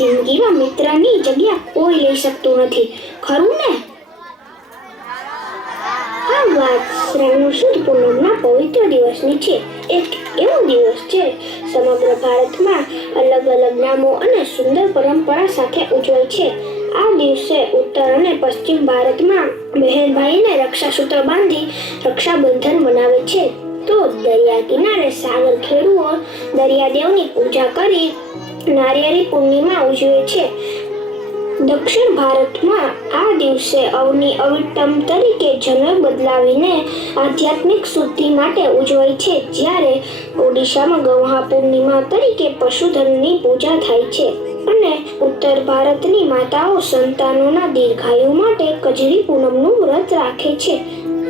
જિંદગીમાં મિત્રની જગ્યા કોઈ લઈ શકતું નથી, ખરું ને? આ વાત શ્રાવણ સુદ પૂનમના પવિત્ર દિવસની છે. એક એવો દિવસ છે સમગ્ર ભારતમાં અલગ અલગ નામો અને સુંદર પરંપરા સાથે ઉજવાય છે. આ દિવસે ઉત્તર અને પશ્ચિમ ભારતમાં બહેન ભાઈને રક્ષાસૂત્ર બાંધી રક્ષાબંધન મનાવે છે, તો દરિયા કિનારે સાગર ખેડૂઓ દરિયાદેવની પૂજા કરી નારિયેળી પૂર્ણિમા ઉજવે છે. દક્ષિણ ભારતમાં આ દિવસે અવની અવિટમ તરીકે જનોઈ બદલાવીને આધ્યાત્મિક શુદ્ધિ માટે ઉજવાય છે, જ્યારે ઓડિશામાં ગૌહા પૂર્ણિમા તરીકે પશુધનની પૂજા થાય છે અને ઉત્તર ભારતની માતાઓ સંતાનોના દીર્ઘાયુ માટે કજરી પૂનમનું વ્રત રાખે છે.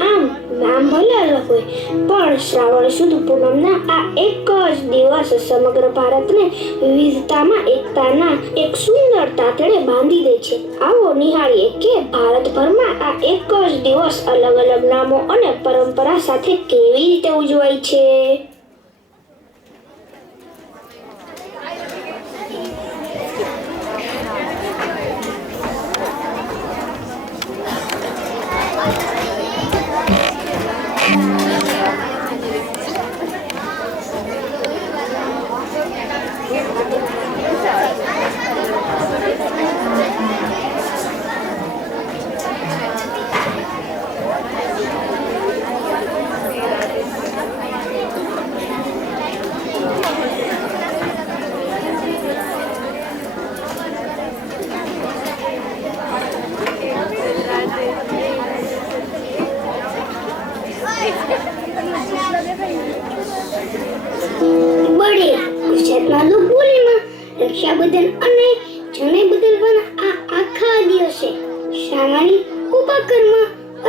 આમ નામ ભલે અલગ હોય, પણ શ્રાવણ સુદ પૂનમના આ એક જ દિવસ સમગ્ર ભારતને વિવિધતામાં એકતાના એક સુંદર તાતડે બાંધી દે છે. આવો નિહાળીએ કે ભારતભરમાં આ એક જ દિવસ અલગ અલગ નામો અને પરંપરા સાથે કેવી રીતે ઉજવાય છે. ગુજરાતમાં લોકબોલીમાં રક્ષાબંધન અને જનોઈ બદલવાના આ આખા દિવસે શ્રાવણી ઉપાકર્મ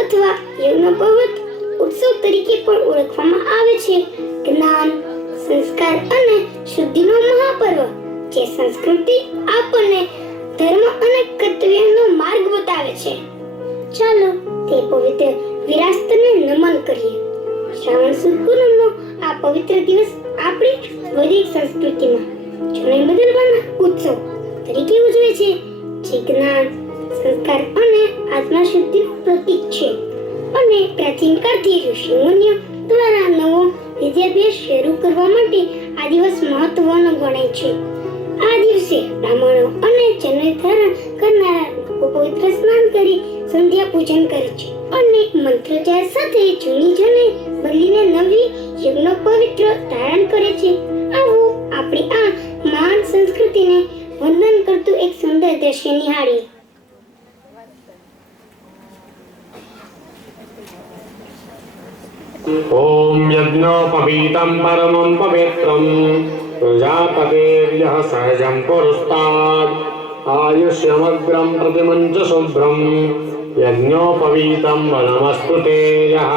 અથવા યજ્ઞોપવિત ઉત્સવ તરીકે પણ ઓળખવામાં આવે છે. જ્ઞાન, સંસ્કાર અને શુદ્ધિનો મહાપર્વ, જે સંસ્કૃતિ આપણને ધર્મ અને કર્તવ્યનો માર્ગ બતાવે છે. ચાલો તે પવિત્ર વિરાસતને નમન કરીએ. શ્રાવણ સુદ પૂનમનો આ પવિત્ર દિવસ આપણી વૈદિક સંસ્કૃતિમાં જનોઈ બદલવાના ઉત્સવ તરીકે ઉજવે છે, જે જ્ઞાન, સંસ્કાર અને આત્મશુદ્ધિનું પ્રતીક છે અને પ્રાચીન કાળથી ઋષિમુનિઓ દ્વારા નવો વિદ્યાભ્યાસ શરૂ કરવા માટે આ દિવસ મહત્વનો ગણાય છે. આ દિવસે બ્રાહ્મણો અને જનોઈ ધારણ કરનારા પવિત્ર સ્નાન કરી સંધ્યા પૂજન કરે છે અને મંત્રોચ્ચાર સાથે જૂની જનોઈ બદલીને નવી યજ્ઞોપવિત્ર ધારણ કરે છે. આવો આપણી આ મહાન સંસ્કૃતિને વંદન કરતું એક સુંદર દ્રશ્ય નિહાળીએ. ओम यज्ञोपवीतं परमं पवित्रं प्रजापतेर्यः सहजं पुरस्तात् आयुष्यमग्रं प्रतिमञ्च शुभ्रं यज्ञोपवीतं वनमस्तु ते यः.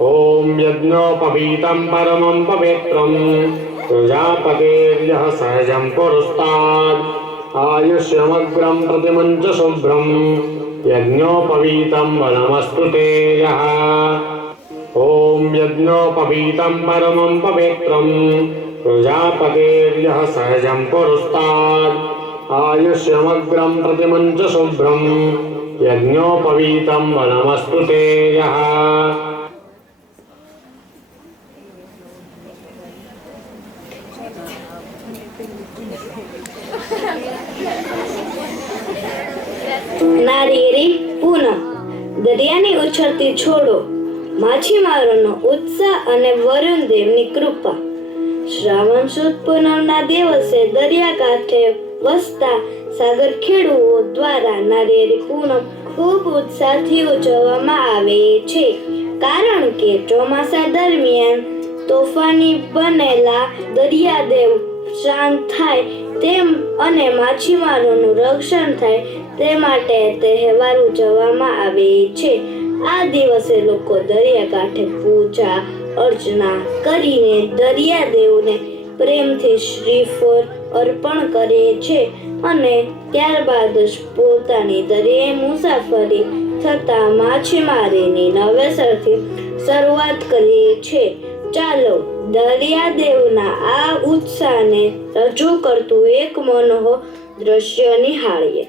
ओम यज्ञोपवीतं परमं पवित्रं प्रजापतेर्यः सहजं पुरस्तात् आयुष्यमग्रं प्रतिमञ्च शुभ्रं यज्ञोपवीतं वनमस्तु ते यः. ओम यज्ञोपवीतं परमं पवित्रं प्रजापतेर्यः सहजं पुरस्तात् आयुष्यमग्रं प्रतिमञ्च शुभ्रं यज्ञोपवीतं वनमस्तु ते यः. નારિયેળી પૂનમ, દરિયાની ઉછળતી છોડો, માછીમારોનો ઉત્સાહ અને વરુણ દેવની કૃપા. શ્રાવણ સુદ પૂનમના દિવસે દરિયાકાંઠે વસતા સાગર ખેડૂઓ દ્વારા નારિયેળી પૂનમ ખૂબ ઉત્સાહથી ઉજવવામાં આવે છે, કારણ કે ચોમાસા દરમિયાન તોફાની બનેલા દરિયાદેવ શાંત થાય તેમ અને માછીમારોનું રક્ષણ થાય તે માટે તહેવાર ઉજવવામાં આવે છે. આ દિવસે લોકો દરિયાકાંઠે પૂજા અર્ચના કરીને દરિયાદેવને પ્રેમથી શ્રીફળ અર્પણ કરે છે અને ત્યારબાદ જ પોતાની દરિયાઈ મુસાફરી થતા માછીમારીની નવેસરથી શરૂઆત કરે છે. ચાલો દરિયાદેવના આ ઉત્સાહને રજૂ કરતું એક મનોહર દ્રશ્ય નિહાળીએ.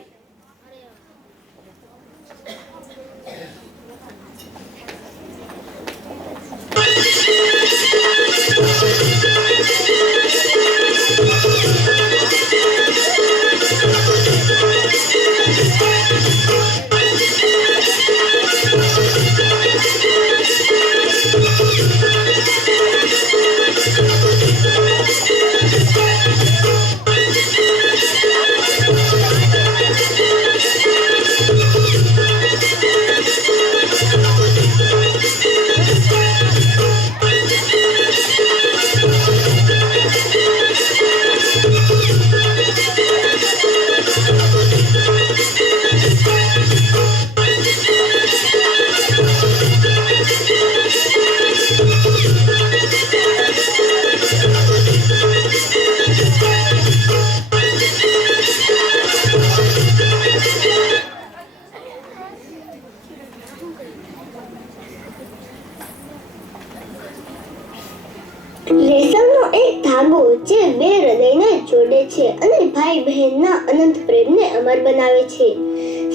રેશમનો એક ધાગો જે બે હૃદયને જોડે છે અને ભાઈ બહેનના અનંત પ્રેમને અમર બનાવે છે.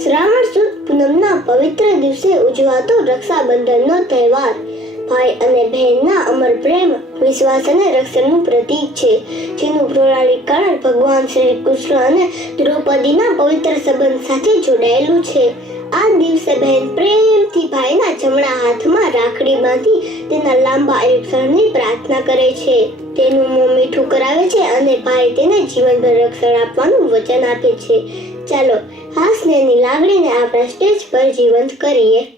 શ્રાવણ સુદ પૂનમના પવિત્ર દિવસે ઉજવાતો રક્ષાબંધનનો તહેવાર ભાઈ અને બહેનના અમર પ્રેમ, વિશ્વાસ અને રક્ષણનું પ્રતીક છે, જેનું પૌરાણિક કારણ ભગવાન શ્રી કૃષ્ણ અને દ્રૌપદીના પવિત્ર સંબંધ સાથે જોડાયેલું છે. આ દિવસે બહેન પ્રેમથી ભાઈના જમણા હાથમાં રાખડી બાંધી તેના લાંબા આયુષ્યની પ્રાર્થના કરે છે. તેનું મોં મીઠું કરાવે છે અને ભાઈ તેને જીવનભર રક્ષણ આપવાનું વચન આપે છે. ચાલો આ સ્નેહની લાગણીને આપણા સ્ટેજ પર જીવંત કરીએ.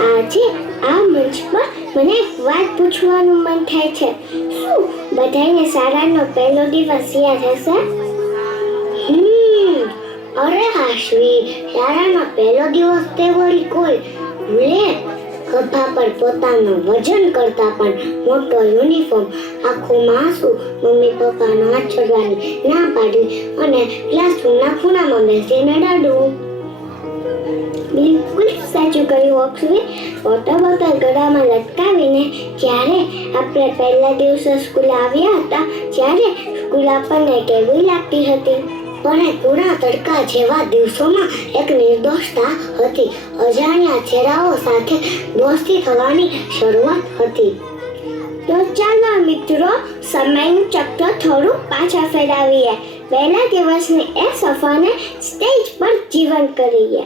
આજે આ મંચ પર મને એક વાત પૂછવાનું મન થાય છે. શું બધાને શાળાનો પહેલો દિવસ યાદ હશે? અરે હાશવી, શાળાનો પહેલો દિવસ તે વળી કોઈ ભૂલે? ખભા પર પોતાનું વજન કરતા પણ મોટો યુનિફોર્મ, આખું માસું, મમ્મી પપ્પાનો હાથ છોડવાની ના પાડી અને ક્લાસરૂમના ખૂણામાં બેસીને રડવું. બિલકુલ સાચું કહ્યું અક્ષવી. વોટર બોટલ ગળામાં લટકાવીને જ્યારે આપણે પહેલા દિવસે સ્કૂલ આવ્યા હતા, ત્યારે સ્કૂલ આપણને કેવી લાગતી હતી, પણ એ પૂરા તડકા જેવા દિવસોમાં એક નિર્દોષતા હતી. અજાણ્યા ચહેરાઓ સાથે દોસ્તી થવાની શરૂઆત હતી. તો ચાલો મિત્રો, સમયનું ચક્ર થોડું પાછા ફેરવીએ. પહેલા દિવસની એ સફરને સ્ટેજ પર જીવંત કરીએ.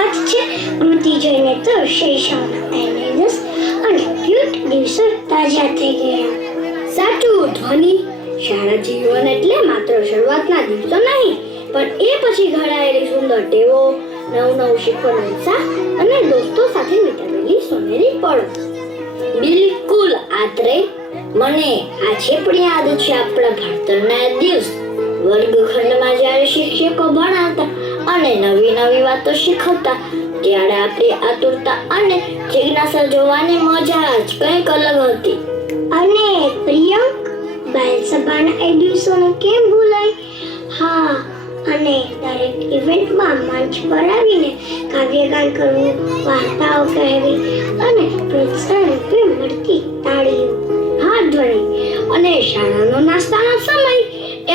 વાત છે. કૃતિ જોઈને તો શૈશવના એનર્જીસ અને ક્યુટ દિવસો તાજા થઈ ગયા. સાચું ધ્વનિ, શાળા જીવન એટલે માત્ર શરૂઆતના દિવસો નહીં, પણ એ પછી ઘડાયેલી સુંદર ટેવો, નવું શીખવાનો ઉત્સાહ અને દોસ્તો સાથે વિતાવેલી સોનેરી પળો. બિલકુલ આત્રે, મને આજે પણ યાદ છે આપણા ભણતરના દિવસ. વર્ગખંડમાં જ્યારે શિક્ષકો ભણાવતા અને નવી નવી વાતો શીખવતા, ત્યારે આપણી આતુરતા અને જિજ્ઞાસા જોવાની મજા જ કંઈક અલગ હતી. અને પ્રિયંક, બાલ સભાના એ દિવસોને કેમ ભૂલાય? હા, અને દરેક ઇવેન્ટમાં મંચ પર આવીને કાવ્યગાન કરવું, વાર્તાઓ કહેવી અને પ્રોત્સાહન રૂપે મળતી તાળીઓ. હા ધ્વનિ, અને શાળાનો નાસ્તાનો સમય,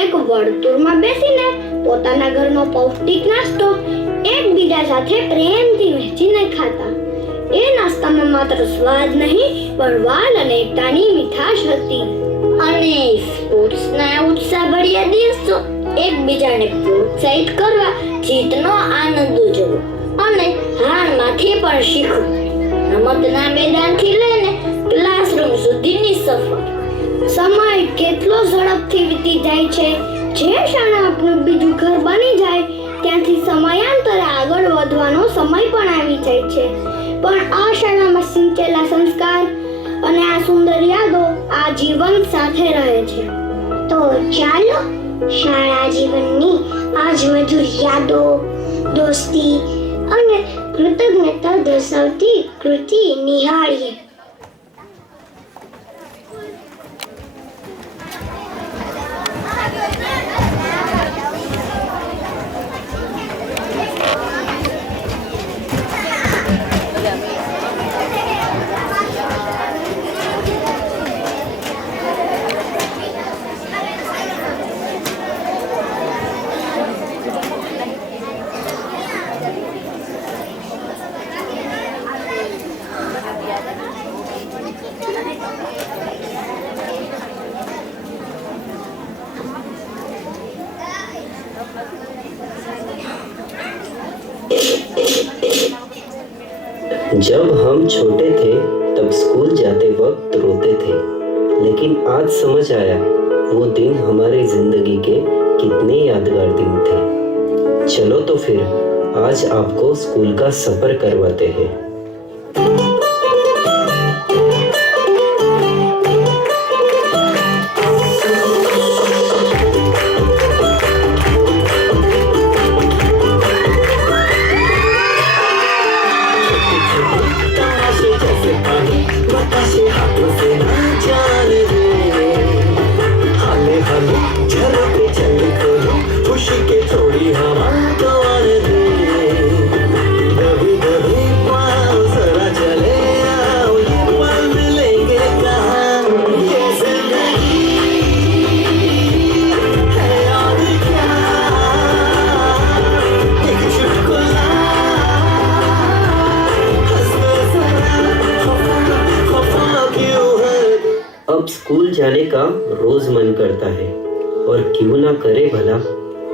એક વર્તુળમાં બેસીને પોતાના ઘરનો પૌષ્ટિક નાસ્તો એકબીજા સાથે પ્રેમથી વહેંચીને ખાતા. એ નાસ્તામાં માત્ર સ્વાદ નહીં, પણ વાલ અને એકતાની મીઠાશ હતી. અને સ્પોર્ટ્સના ઉત્સાહભર્યા દિવસો, એકબીજાને પ્રોત્સાહિત કરવા, જીતનો આનંદ ઉજવવો અને હારમાંથી પણ શીખવું. રમતના મેદાનથી લઈને ક્લાસરૂમ સુધીની સફર. સમય કેટલો ઝડપથી વીતી જાય છે. જે ક્ષણે આપણું બીજું ઘર બની જાય, ત્યાંથી સમયાંતરે આગળ વધવાનો સમય પણ આવી જાય છે. પણ આ શાળામાં સિંચેલા સંસ્કાર અને આ સુંદર યાદો આ જીવન સાથે રહે છે. તો ચાલો શાળા જીવનની આજ મધુર યાદો, દોસ્તી અને કૃતજ્ઞતા દર્શાવતી કૃતિ નિહાળીએ. जब हम छोटे थे तब स्कूल जाते वक्त रोते थे, लेकिन आज समझ आया वो दिन हमारी जिंदगी के कितने यादगार दिन थे. चलो तो फिर आज आपको स्कूल का सफर करवाते हैं. अब स्कूल जाने का रोज मन करता है, और क्यों ना करे भला.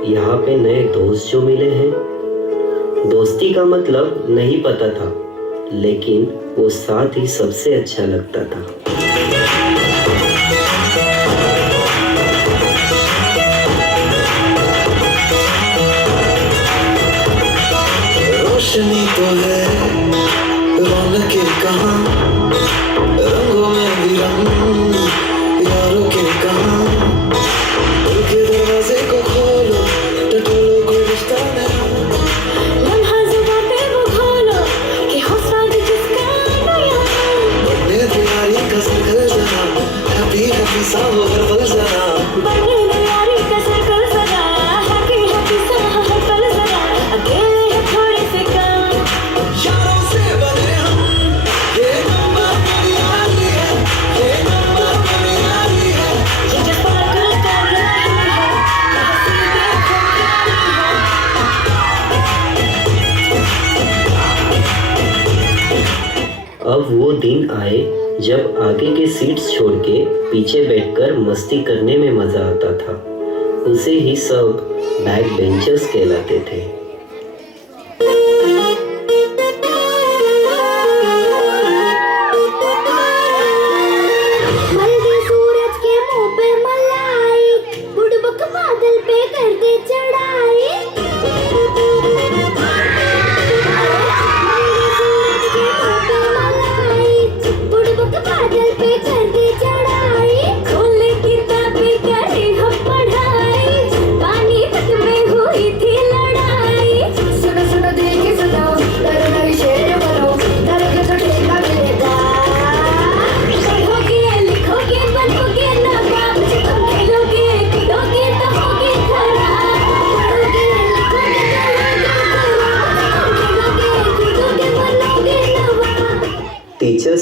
यहाँ पे नए दोस्त जो मिले हैं, दोस्ती का मतलब नहीं पता था, लेकिन वो साथ ही सबसे अच्छा लगता था. रोशनी तो है, रौनकें कहाँ, रंगों में भी रंग, यारों के कहाँ. दिल के दरवाजे को खोलो, टटोलो कोई रिश्ता नहीं. लम्हा जुबां पे वो खोलो कि हौसला जिसका नया. बनने तैयारी का सर्कल जरा, हैप्पी हैप्पी सा हो हर पल जरा. बनने तैयारी का सर्कल जरा, हैप्पी हैप्पी सा हर पल जरा. अकेले हैं थोड़े से कम, यारों से बने हम, ये नंबर मेरी यारी है, ये नंबर मेरी यारी है. ये जो पागल कर रही है, हंसी देखो प्यारी है. अब वो दिन आए जब आगे के सीट्स छोड़ के पीछे बैठकर मस्ती करने में मजा आता था. उसे ही सब बैक बेंचर्स कहलाते थे.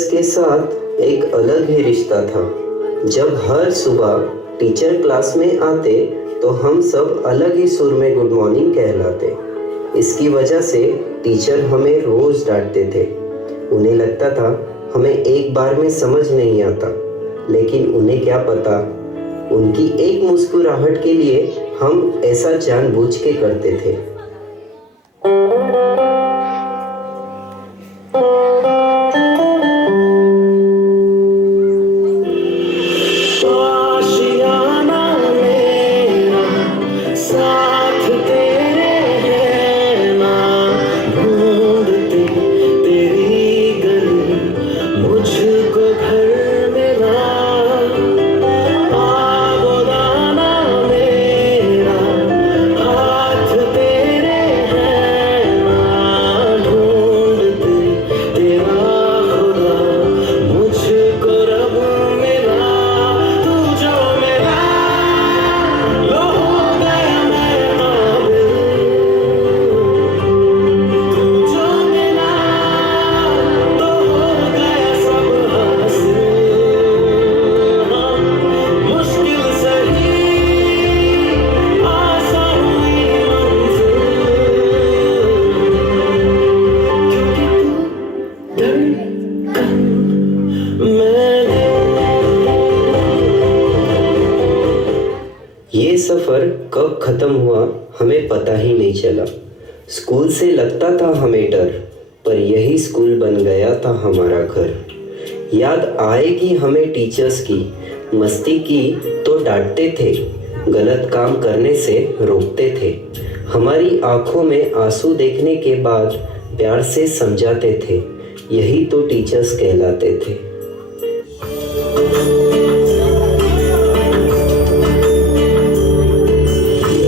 टीचर्स के साथ एक अलग ही रिश्ता था। जब हर सुबह टीचर क्लास में आते तो हम सब अलग ही सुर में गुड मॉर्निंग कहलाते। इसकी वजह से टीचर हमें रोज डांटते थे। उन्हें लगता था हमें एक बार में समझ नहीं आता, लेकिन उन्हें क्या पता, उनकी एक मुस्कुराहट के लिए हम ऐसा जानबूझ के करते थे। आशियाना मेरा साथ तेरे है ना, ढूंढती तेरी गली मुझको घर मिला। आबोदाना मेरा हाथ तेरे है ना, ढूंढती तेरा खुदा मुझको रब मिला। तू जो मेरा लो हो गया मैं काबिल, तू जो मिला तो हो गया सब हासिल। मुश्किल सही आसान हुई मंजिल, क्योंकि तू धड़कन मैंने। ये सफर कब खत्म हुआ हमें पता ही नहीं चला। स्कूल से लगता था हमें डर, पर यही स्कूल बन गया था हमारा घर। याद आएगी हमें टीचर्स की, मस्ती की तो डांटते थे, गलत काम करने से रोकते थे। हमारी आंखों में आंसू देखने के बाद प्यार से समझाते थे। यही तो टीचर्स कहलाते थे।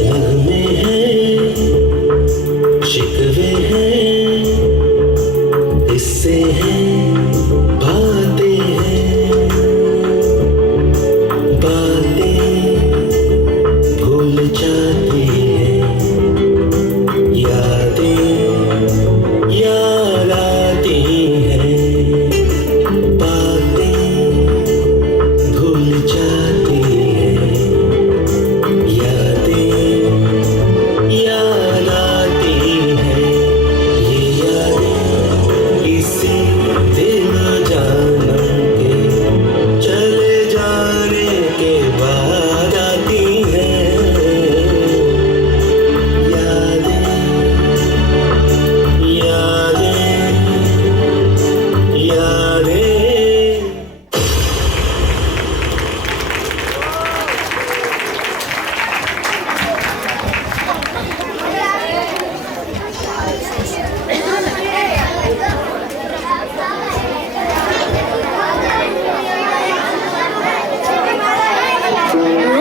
नगमे हैं, शिकवे हैं, किस्से हैं, बातें हैं, बातें भूल जाती हैं, यादें याद आती हैं, बातें भूल जाती हैं, यादें याद आती हैं। ये यादें इसी दिल जानम के चले जाने के बाद आती हैं। यादें यादें यादें।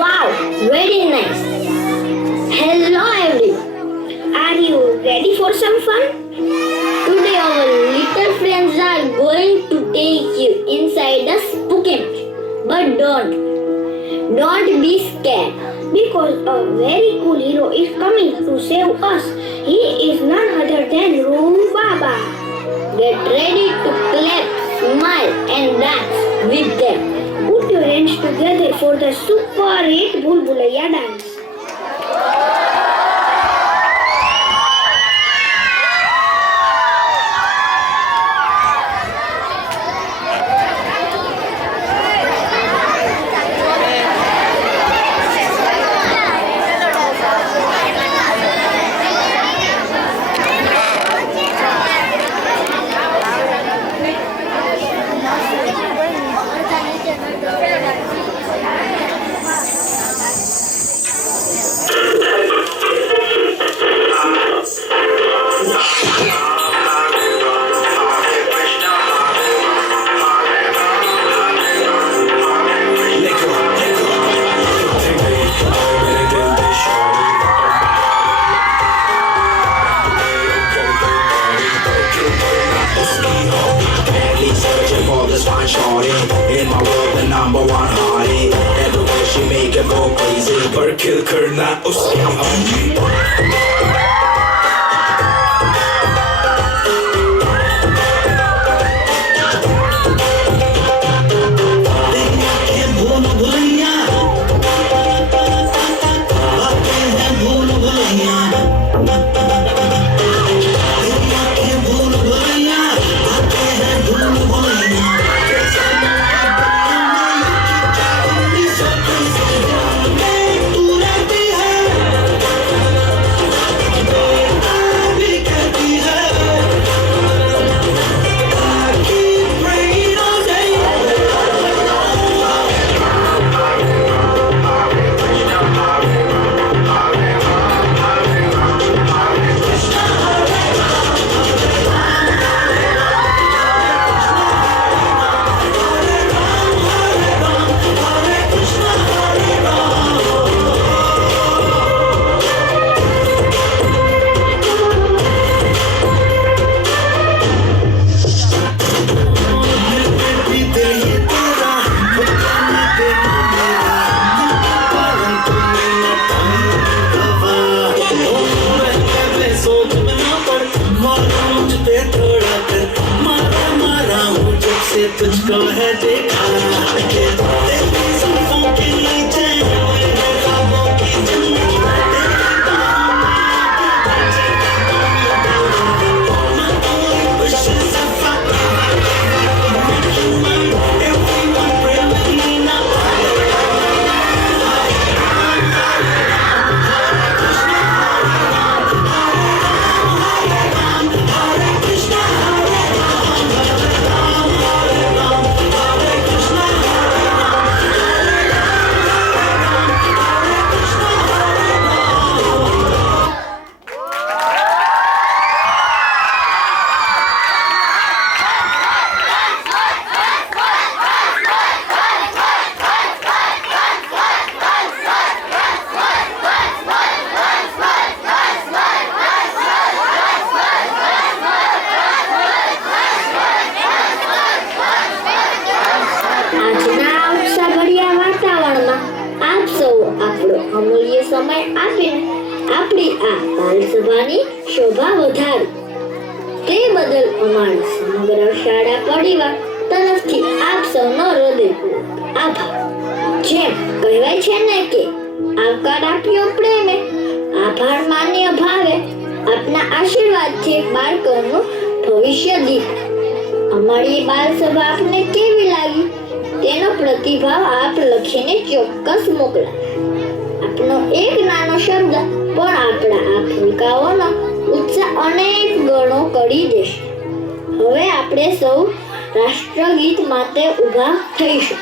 Wow, very nice. Hello everyone. Are you ready for some fun? Today our little friends are going to take you inside a spooky mansion. But don't be scared, because a very cool hero is coming to save us. He is none other than Roo Baba. Get ready to clap, smile and dance with them. Put your hands together for the super hit Bulbulaya dance. पर किल करना उसकी होगी। સમય આપીને આપણી આ બાલસભાની શોભા વધારી. તે બદલ અમારા સમગ્ર શાળા પરિવાર તરફથી આપ સૌનો હૃદયપૂર્વક આભાર. જેમ કહેવાય છે ને કે આવકાર આપ્યો પ્રેમે, આભાર માન્ય ભાવે. આપના આશીર્વાદથી બાળકોનું ભવિષ્ય દીપ. અમારી બાલસભા આપને કેવી લાગી તેનો પ્રતિભાવ આપ લખીને ચોક્કસ મોકલા. આપનો એક નાનો શબ્દ પણ આપણા આ ફૂલકાઓનો ઉત્સાહ અનેક ગણો કરી દેશે. હવે આપણે સૌ રાષ્ટ્રગીત માટે ઊભા થઈશું.